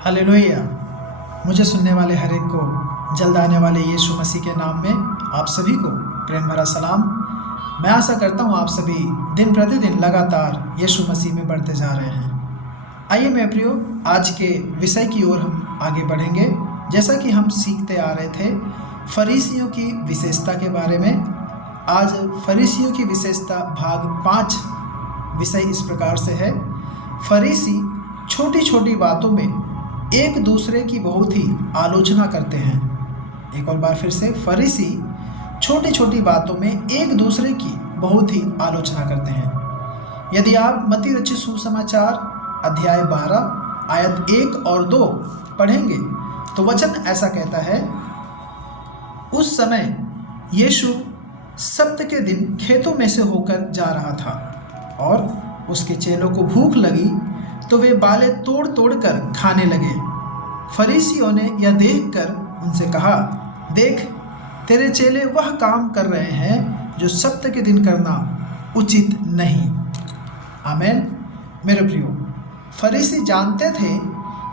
Hallelujah. मुझे सुनने वाले हर एक को जल्द आने वाले यीशु मसीह के नाम में आप सभी को प्रेम भरा सलाम। मैं आशा करता हूँ आप सभी दिन प्रतिदिन लगातार यीशु मसीह में बढ़ते जा रहे हैं। आइए मेरे प्रियो, आज के विषय की ओर हम आगे बढ़ेंगे। जैसा कि हम सीखते आ रहे थे फरीसियों की विशेषता के बारे में, आज फरीसियों की विशेषता भाग 5 विषय इस प्रकार से है। फरीसी छोटी छोटी बातों में एक दूसरे की बहुत ही आलोचना करते हैं। एक और बार फिर से, फरीसी छोटी छोटी बातों में एक दूसरे की बहुत ही आलोचना करते हैं। यदि आप मत्ती रचित सुसमाचार अध्याय 12 आयत 1 और 2 पढ़ेंगे तो वचन ऐसा कहता है, उस समय यीशु सब्त के दिन खेतों में से होकर जा रहा था और उसके चेलों को भूख लगी तो वे बालें तोड़ तोड़ कर खाने लगे। फरीसियों ने यह देखकर उनसे कहा, देख, तेरे चेले वह काम कर रहे हैं जो सब्त के दिन करना उचित नहीं। आमीन। मेरे प्रियो, फरीसी जानते थे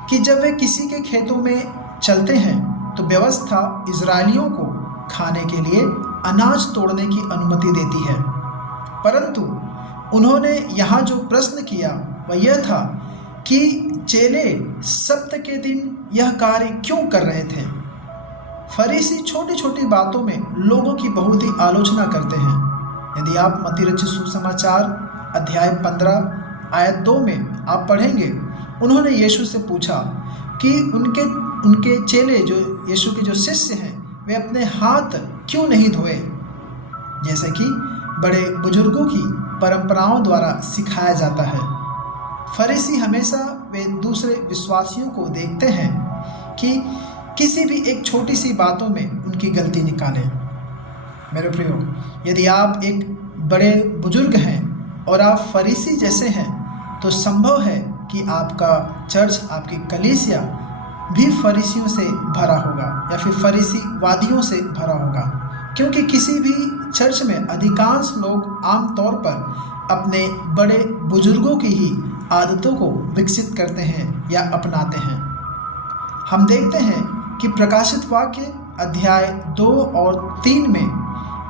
कि जब वे किसी के खेतों में चलते हैं तो व्यवस्था इजरायलियों को खाने के लिए अनाज तोड़ने की अनुमति देती है, परंतु उन्होंने यहाँ जो प्रश्न किया वह यह था कि चेले सब्त के दिन यह कार्य क्यों कर रहे थे। फरीसी छोटी छोटी बातों में लोगों की बहुत ही आलोचना करते हैं। यदि आप मत्ती रचित सुसमाचार अध्याय 15 आयत 2 में आप पढ़ेंगे, उन्होंने यीशु से पूछा कि उनके चेले, जो यीशु के जो शिष्य हैं, वे अपने हाथ क्यों नहीं धोए, जैसे कि बड़े बुजुर्गों की परंपराओं द्वारा सिखाया जाता है। फरीसी हमेशा वे दूसरे विश्वासियों को देखते हैं कि किसी भी एक छोटी सी बातों में उनकी गलती निकालें। मेरे प्रियो, यदि आप एक बड़े बुजुर्ग हैं और आप फरीसी जैसे हैं तो संभव है कि आपका चर्च, आपकी कलीसिया भी फरीसियों से भरा होगा या फिर फरीसी वादियों से भरा होगा, क्योंकि किसी भी चर्च में अधिकांश लोग आमतौर पर अपने बड़े बुजुर्गों की ही आदतों को विकसित करते हैं या अपनाते हैं। हम देखते हैं कि प्रकाशित वाक्य अध्याय 2 और 3 में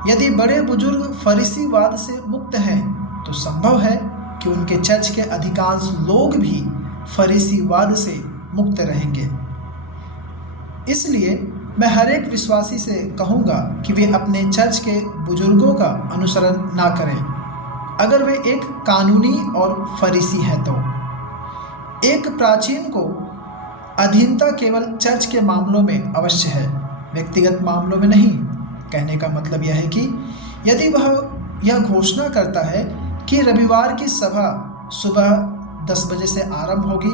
यदि बड़े बुजुर्ग फरीसीवाद से मुक्त हैं तो संभव है कि उनके चर्च के अधिकांश लोग भी फरीसीवाद से मुक्त रहेंगे। इसलिए मैं हर एक विश्वासी से कहूँगा कि वे अपने चर्च के बुजुर्गों का अनुसरण ना करें, अगर वे एक कानूनी और फरीसी हैं तो। एक प्राचीन को अधीनता केवल चर्च के मामलों में अवश्य है, व्यक्तिगत मामलों में नहीं। कहने का मतलब यह है कि यदि वह यह घोषणा करता है कि रविवार की सभा सुबह 10 बजे से आरंभ होगी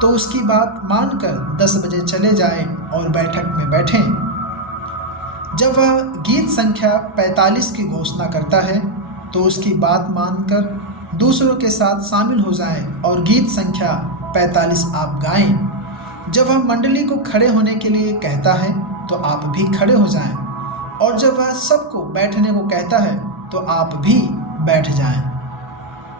तो उसकी बात मानकर 10 बजे चले जाएं और बैठक में बैठें। जब वह गीत संख्या 45 की घोषणा करता है तो उसकी बात मानकर दूसरों के साथ शामिल हो जाएं और गीत संख्या 45 आप गाएं। जब वह मंडली को खड़े होने के लिए कहता है तो आप भी खड़े हो जाएं, और जब वह सबको बैठने को कहता है तो आप भी बैठ जाएं।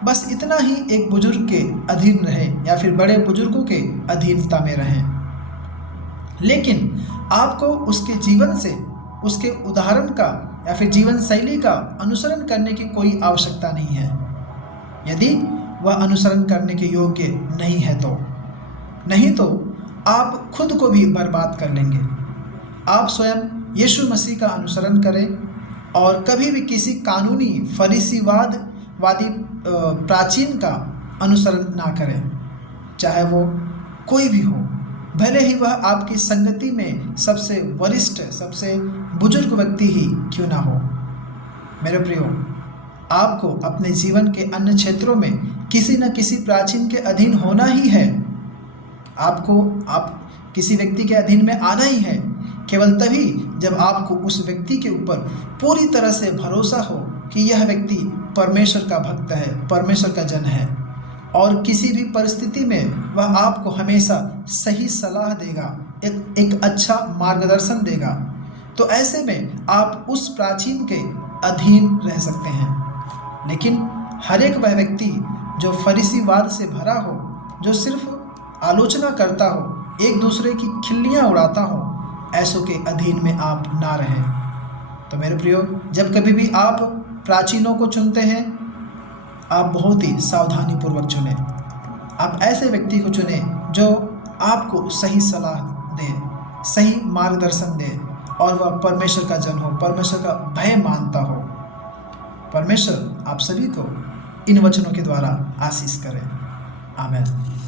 बस इतना ही एक बुजुर्ग के अधीन रहें या फिर बड़े बुजुर्गों के अधीनता में रहें, लेकिन आपको उसके जीवन से, उसके उदाहरण का या फिर जीवन शैली का अनुसरण करने की कोई आवश्यकता नहीं है, यदि वह अनुसरण करने के योग्य नहीं तो आप खुद को भी बर्बाद कर लेंगे। आप स्वयं यीशु मसीह का अनुसरण करें और कभी भी किसी कानूनी फरीसीवादी प्राचीन का अनुसरण ना करें, चाहे वो कोई भी हो, भले ही वह आपकी संगति में सबसे वरिष्ठ, सबसे बुजुर्ग व्यक्ति ही क्यों ना हो। मेरे प्रियो, आपको अपने जीवन के अन्य क्षेत्रों में किसी न किसी प्राचीन के अधीन होना ही है। आप किसी व्यक्ति के अधीन में आना ही है, केवल तभी जब आपको उस व्यक्ति के ऊपर पूरी तरह से भरोसा हो कि यह व्यक्ति परमेश्वर का भक्त है, परमेश्वर का जन है, और किसी भी परिस्थिति में वह आपको हमेशा सही सलाह देगा, एक अच्छा मार्गदर्शन देगा। तो ऐसे में आप उस प्राचीन के अधीन रह सकते हैं। लेकिन हर एक वह व्यक्ति जो फरीसीवाद से भरा हो, जो सिर्फ आलोचना करता हो, एक दूसरे की खिल्लियाँ उड़ाता हो, ऐसों के अधीन में आप ना रहें। तो मेरे प्रियो, जब कभी भी आप प्राचीनों को चुनते हैं, आप बहुत ही सावधानीपूर्वक चुनें। आप ऐसे व्यक्ति को चुनें जो आपको सही सलाह दे, सही मार्गदर्शन दे, और वह परमेश्वर का जन हो, परमेश्वर का भय मानता हो। परमेश्वर आप सभी को इन वचनों के द्वारा आशीष करें। आमीन।